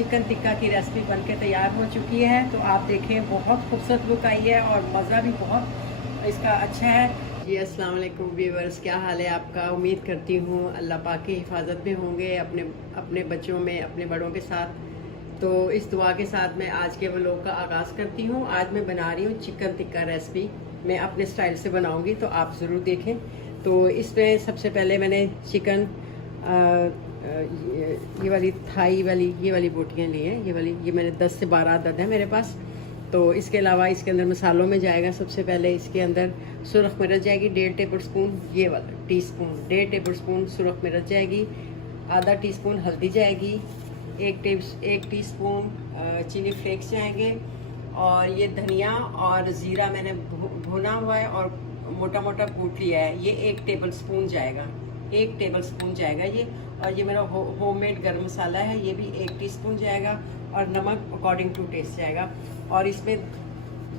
Chicken tikka की recipe बनके तैयार हो चुकी है। तो आप देखें, बहुत खूबसूरत लुक आई है और मज़ा भी बहुत इसका अच्छा है। जी अस्सलाम वालेकुम व्यूअर्स, क्या हाल है आपका? उम्मीद करती हूँ अल्लाह पाक की हिफाजत में होंगे, अपने बच्चों में, अपने बड़ों के साथ। तो इस दुआ के साथ मैं आज के व्लॉग का आगाज़ करती हूँ। आज मैं बना रही हूँ चिकन टिक्का रेसिपी। मैं अपने स्टाइल से बनाऊँगी, तो आप ज़रूर देखें। तो इसमें सबसे पहले मैंने चिकन ये वाली थाई वाली ये वाली बोटियाँ ली हैं। ये मैंने 10 से 12 अदद है मेरे पास। तो इसके अलावा इसके अंदर मसालों में जाएगा, सबसे पहले इसके अंदर सुरख मिर्च जाएगी 1.5 टेबल स्पून, ये वाला टीस्पून 1.5 टेबल स्पून सुरख मिर्च जाएगी। आधा टीस्पून हल्दी जाएगी। 1 टीस्पून चिली फ्लेक्स जाएंगे। और ये धनिया और ज़ीरा मैंने भुना हुआ है और मोटा मोटा कूट लिया है, ये 1 टेबल स्पून जाएगा। 1 टेबल स्पून जाएगा ये। और ये मेरा होममेड गरम मसाला है, ये भी 1 टीस्पून जाएगा। और नमक अकॉर्डिंग टू टेस्ट जाएगा। और इसमें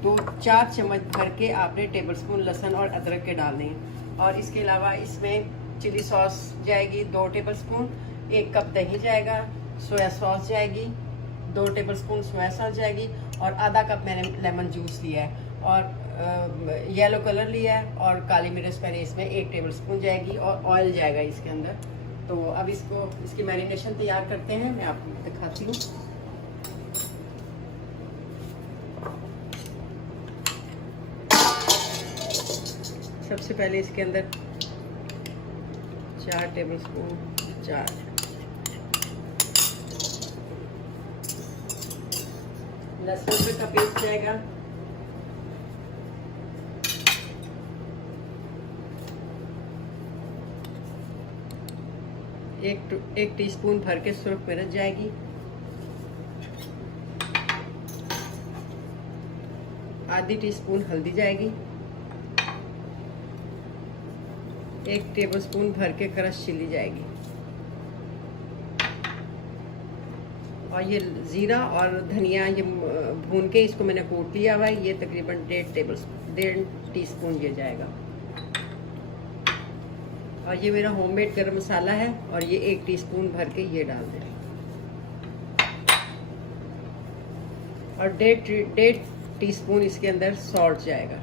2-4 चम्मच भर के आपने टेबल स्पून लहसुन और अदरक के डालने हैं। और इसके अलावा इसमें चिली सॉस जाएगी 2 टेबल स्पून, 1 कप दही जाएगा, सोया सॉस जाएगी 2 टेबल स्पून सोया सॉस जाएगी। और आधा कप मैंने लेमन जूस लिया है और येलो कलर लिया है। और काली मिर्च मैंने इसमें 1 टेबल स्पून जाएगी। और ऑयल जाएगा इसके अंदर। तो अब इसकी मैरिनेशन तैयार करते हैं, मैं आपको दिखाती हूँ। सबसे पहले इसके अंदर 4 टेबल स्पून लहसुन का पेस्ट जाएगा। एक टीस्पून भर के सुरख मिर्च जाएगी। आधी टीस्पून हल्दी जाएगी। 1 टेबल स्पून भर के क्रश चिली जाएगी। और ये ज़ीरा और धनिया ये भून के इसको मैंने कूट लिया हुआ है, ये तकरीबन 1.5 टीस्पून ये जाएगा। और ये मेरा होममेड गरम मसाला है और ये 1 टीस्पून भर के ये डाल दें। और 1.5 टीस्पून इसके अंदर सॉल्ट जाएगा,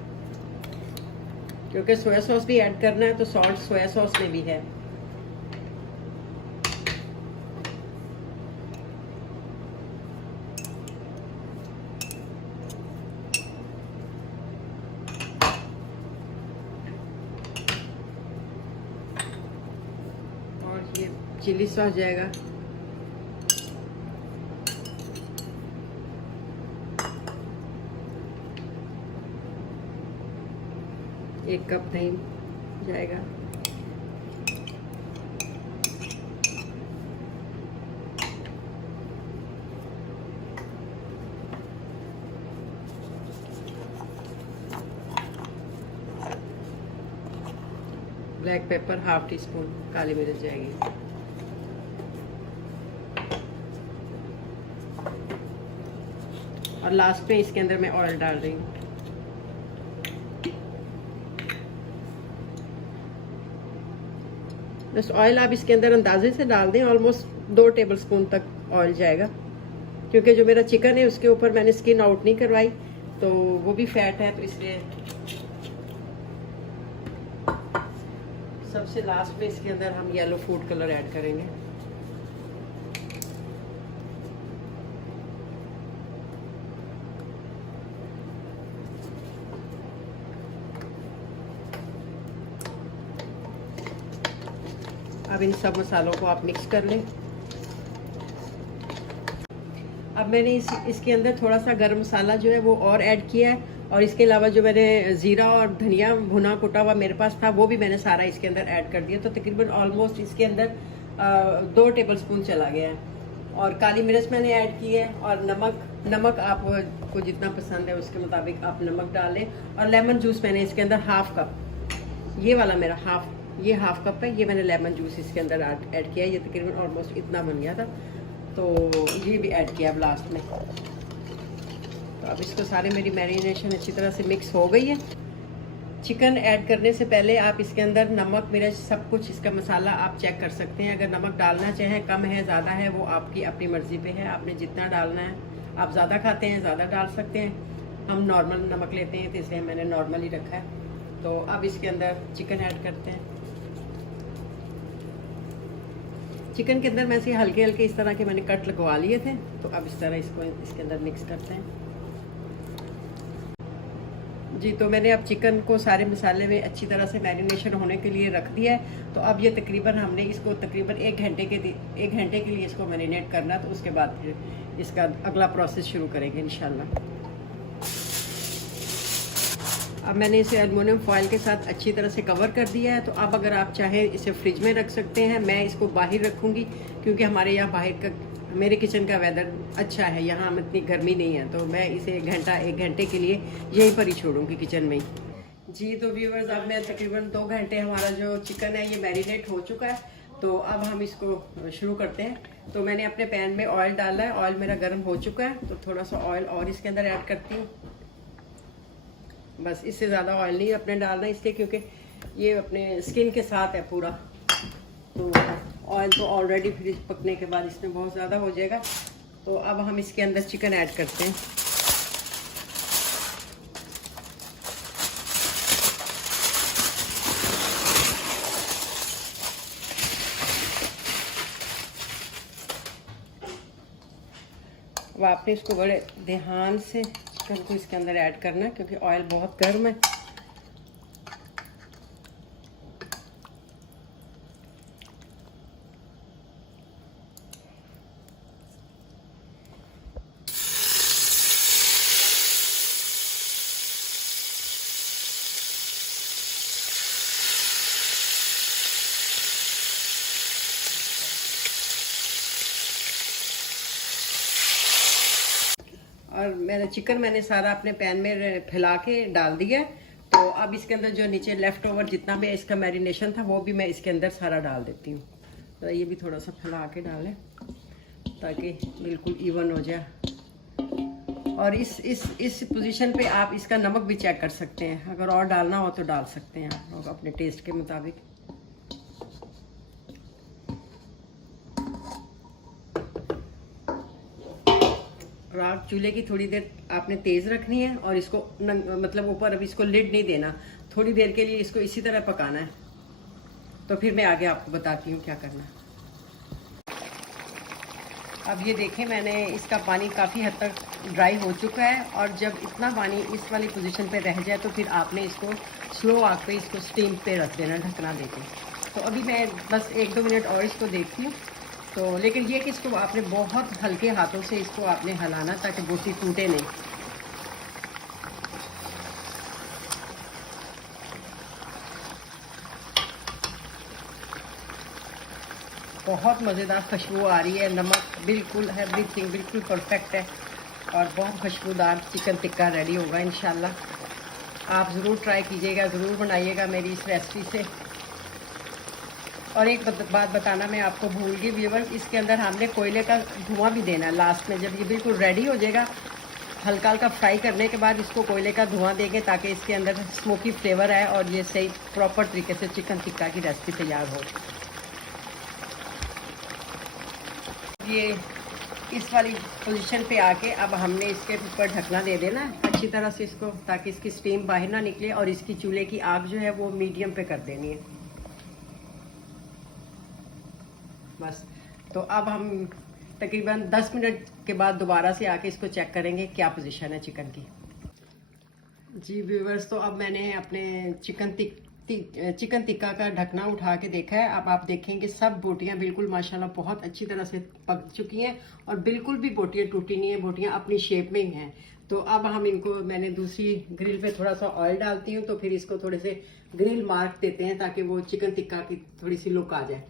क्योंकि सोया सॉस भी ऐड करना है, तो सॉल्ट सोया सॉस में भी है। और ये चिली सॉस जाएगा। एक कप दही जाएगा। ब्लैक पेपर 1/2 टीस्पून, काली मिर्च जाएगी। और लास्ट में इसके अंदर मैं ऑयल डाल रही हूँ। बस ऑयल आप इसके अंदर अंदाजे से डाल दें, ऑलमोस्ट 2 टेबल स्पून तक ऑयल जाएगा, क्योंकि जो मेरा चिकन है उसके ऊपर मैंने स्किन आउट नहीं करवाई, तो वो भी फैट है, तो इसलिए सबसे लास्ट में इसके अंदर हम येलो फूड कलर ऐड करेंगे। अब इन सब मसालों को आप मिक्स कर लें। अब मैंने इसके अंदर थोड़ा सा गरम मसाला जो है वो और ऐड किया है। और इसके अलावा जो मैंने ज़ीरा और धनिया भुना कुटा हुआ मेरे पास था, वो भी मैंने सारा इसके अंदर ऐड कर दिया। तो तकरीबन ऑलमोस्ट इसके अंदर 2 टेबल स्पून चला गया है। और काली मिर्च मैंने ऐड की है। और नमक आपको जितना पसंद है उसके मुताबिक आप नमक डालें। और लेमन जूस मैंने इसके अंदर 1/2 कप, ये वाला मेरा हाफ कप है, ये मैंने लेमन जूस इसके अंदर ऐड किया है। ये तकरीबन ऑलमोस्ट इतना बन गया था, तो ये भी ऐड किया अब लास्ट में। तो अब इसको सारे मेरी मैरिनेशन अच्छी तरह से मिक्स हो गई है। चिकन ऐड करने से पहले आप इसके अंदर नमक मिर्च सब कुछ इसका मसाला आप चेक कर सकते हैं। अगर नमक डालना चाहें, कम है ज़्यादा है, वो आपकी अपनी मर्ज़ी पे है, आपने जितना डालना है। आप ज़्यादा खाते हैं ज़्यादा डाल सकते हैं। हम नॉर्मल नमक लेते हैं तो इसलिए मैंने नॉर्मल ही रखा है। तो अब इसके अंदर चिकन ऐड करते हैं। चिकन के अंदर मैं से हल्के हल्के इस तरह के मैंने कट लगवा लिए थे। तो अब इस तरह इसको इसके अंदर मिक्स करते हैं जी। तो मैंने अब चिकन को सारे मसाले में अच्छी तरह से मैरिनेशन होने के लिए रख दिया है। तो अब ये तकरीबन हमने इसको तकरीबन 1 घंटे के लिए इसको मैरिनेट करना है। तो उसके बाद फिर इसका अगला प्रोसेस शुरू करेंगे इंशाल्लाह। अब मैंने इसे एल्युमिनियम फॉयल के साथ अच्छी तरह से कवर कर दिया है। तो अब अगर आप चाहें इसे फ्रिज में रख सकते हैं। मैं इसको बाहर रखूँगी क्योंकि हमारे यहाँ बाहर का मेरे किचन का वेदर अच्छा है, यहाँ इतनी गर्मी नहीं है। तो मैं इसे 1 घंटे के लिए यहीं पर ही छोड़ूंगी किचन में ही जी। तो व्यूवर्स, अब मैं तकरीबन 2 घंटे हमारा जो चिकन है ये मैरिनेट हो चुका है। तो अब हम इसको शुरू करते हैं। तो मैंने अपने पैन में ऑयल डाला है, ऑयल मेरा गर्म हो चुका है। तो थोड़ा सा ऑयल और इसके अंदर ऐड करती हूँ। बस इससे ज़्यादा ऑयल नहीं अपने डालना इसलिए क्योंकि ये अपने स्किन के साथ है पूरा। तो ऑयल तो ऑलरेडी फिर पकने के बाद इसमें बहुत ज़्यादा हो जाएगा। तो अब हम इसके अंदर चिकन ऐड करते हैं। अब आपने इसको बड़े ध्यान से चिकन को इसके अंदर ऐड करना है क्योंकि ऑयल बहुत गर्म है। और मैंने सारा अपने पैन में फैला के डाल दिया। तो अब इसके अंदर जो नीचे लेफ्ट ओवर जितना भी इसका मैरिनेशन था वो भी मैं इसके अंदर सारा डाल देती हूँ। तो ये भी थोड़ा सा फैला के डालें ताकि बिल्कुल इवन हो जाए। और इस पोजीशन पे आप इसका नमक भी चेक कर सकते हैं। अगर और डालना हो तो डाल सकते हैं आप लोग अपने टेस्ट के मुताबिक। और आग चूल्हे की थोड़ी देर आपने तेज़ रखनी है और इसको मतलब ऊपर अभी इसको लिड नहीं देना। थोड़ी देर के लिए इसको इसी तरह पकाना है। तो फिर मैं आगे आपको बताती हूँ क्या करना है। अब ये देखें, मैंने इसका पानी काफ़ी हद तक ड्राई हो चुका है। और जब इतना पानी इस वाली पोजीशन पे रह जाए तो फिर आपने इसको स्लो आग पे इसको स्टीम पे रख देना, ढकना देके। तो अभी मैं बस 1-2 मिनट और इसको देखती हूँ। तो लेकिन ये कि इसको आपने बहुत हल्के हाथों से इसको आपने हिलाना ताकि बोटी टूटे नहीं। बहुत मज़ेदार खुशबू आ रही है। नमक बिल्कुल, एवरीथिंग बिल्कुल परफेक्ट है और बहुत खुशबूदार चिकन टिक्का रेडी होगा इंशाल्लाह। आप ज़रूर ट्राई कीजिएगा, ज़रूर बनाइएगा मेरी इस रेसिपी से। और एक बात बताना मैं आपको भूल गई व्यूअर्स, इसके अंदर हमने कोयले का धुआं भी देना है लास्ट में। जब ये बिल्कुल रेडी हो जाएगा, हल्का हल्का फ्राई करने के बाद इसको कोयले का धुआं देंगे ताकि इसके अंदर स्मोकी फ्लेवर आए और ये सही प्रॉपर तरीके से चिकन टिक्का की रेसिपी तैयार हो। ये इस वाली पोजीशन पे आके अब हमने इसके ऊपर ढकना दे देना अच्छी तरह से इसको, ताकि इसकी स्टीम बाहर ना निकले। और इसकी चूल्हे की आग जो है वो मीडियम पे कर देनी है बस। तो अब हम तकरीबन 10 मिनट के बाद दोबारा से आके इसको चेक करेंगे क्या पोजीशन है चिकन की जी व्यूवर्स। तो अब मैंने अपने चिकन टिक्का का ढकना उठा के देखा है। अब आप देखेंगे सब बोटियां बिल्कुल माशाल्लाह बहुत अच्छी तरह से पक चुकी हैं और बिल्कुल भी बोटियां टूटी नहीं है, बोटियां अपनी शेप में ही हैं। तो अब हम इनको, मैंने दूसरी ग्रिल पे थोड़ा सा ऑयल डालती हूँ तो फिर इसको थोड़े से ग्रिल मार्क देते हैं ताकि वो चिकन टिक्का की थोड़ी सी लुक आ जाए।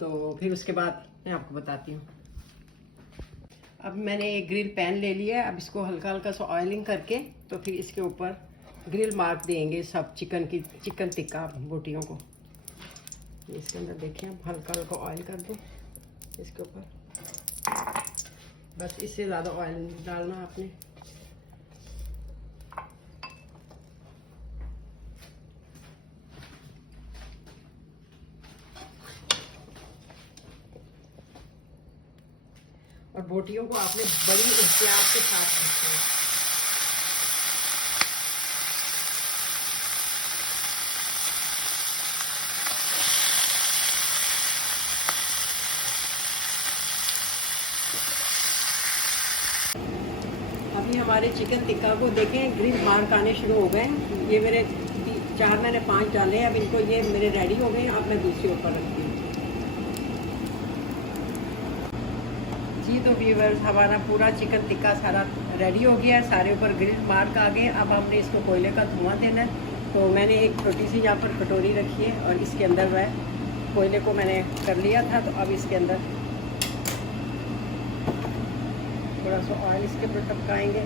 तो फिर उसके बाद मैं आपको बताती हूँ। अब मैंने एक ग्रिल पैन ले लिया है। अब इसको हल्का हल्का सा ऑयलिंग करके तो फिर इसके ऊपर ग्रिल मार्क देंगे सब चिकन टिक्का बोटियों को। इसके अंदर देखिए, अब हल्का हल्का ऑयल कर दूँ इसके ऊपर। बस इससे ज़्यादा ऑयल डालना आपने। बोटियों को आपने बड़ी एहतियात के साथ रखना है। अभी हमारे चिकन टिक्का को देखें ग्रिल मार्क आने शुरू हो गए। ये मेरे 4 मैंने 5 डाले हैं। अब इनको ये मेरे रेडी हो गए। अब मैं दूसरी ऊपर रखती हूँ। जी तो व्यूअर्स, हमारा पूरा चिकन टिक्का सारा रेडी हो गया है। सारे ऊपर ग्रिल मार्क आ गए। अब हमने इसको कोयले का धुआं देना है। तो मैंने एक छोटी सी यहाँ पर कटोरी रखी है और इसके अंदर वह कोयले को मैंने कर लिया था। तो अब इसके अंदर थोड़ा सा ऑयल इसके ऊपर टपकाएंगे।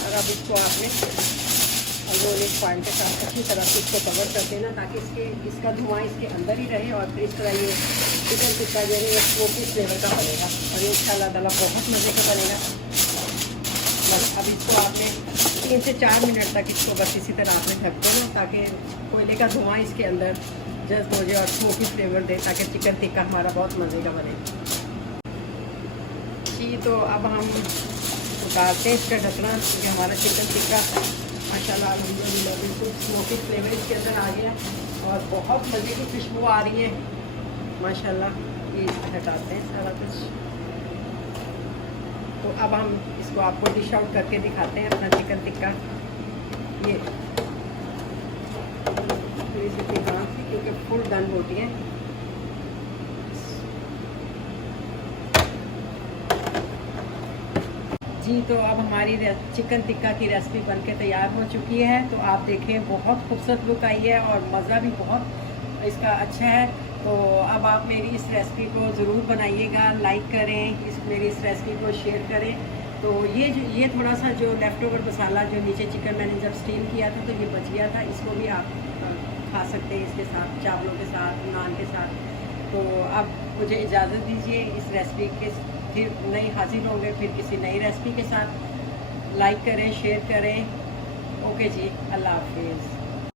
और अब इसको आपने एल्युमिनियम फॉइल के साथ अच्छी तरह से इसको कवर कर देना ताकि इसका धुआं इसके अंदर ही रहे और फिर इस तरह ये चिकन टिक्का जो है स्मोकी फ्लेवर का बनेगा और ये इंशाल्लाह ताला बहुत मज़े का बनेगा। बस अब इसको आपने 3 से 4 मिनट तक इसको बस इसी तरह आपने ढक देना ताकि कोयले का धुआं इसके अंदर जस्ट हो जाए और स्मोकी फ्लेवर दे ताकि चिकन टिक्का हमारा बहुत मज़े का बने। जी तो अब हम उतारते हैं इसका ढकना क्योंकि हमारा चिकन टिक्का माशाल्लाह अल्हम्दुलिल्लाह बिल्कुल स्मोकी फ्लेवर इसके अंदर आ गया और बहुत मज़े की खुशबू आ रही है माशाल्लाह। ये हटाते हैं सारा कुछ। तो अब हम इसको आपको डिश आउट करके दिखाते हैं अपना चिकन टिक्का। ये क्योंकि फुल डन होती है। जी तो अब हमारी चिकन टिक्का की रेसिपी बनके तैयार हो चुकी है। तो आप देखें बहुत खूबसूरत लुक आई है और मज़ा भी बहुत इसका अच्छा है। तो अब आप मेरी इस रेसिपी को ज़रूर बनाइएगा, लाइक करें, मेरी इस रेसिपी को शेयर करें। तो ये थोड़ा सा जो लेफ़्ट ओवर मसाला जो नीचे चिकन मैंने जब स्टीम किया था तो ये बच गया था, इसको भी आप खा सकते हैं इसके साथ, चावलों के साथ, नान के साथ। तो अब मुझे इजाज़त दीजिए। इस रेसिपी के फिर नई हाजिर होंगे फिर किसी नई रेसिपी के साथ। लाइक करें, शेयर करें। ओके जी, अल्लाह हाफिज़।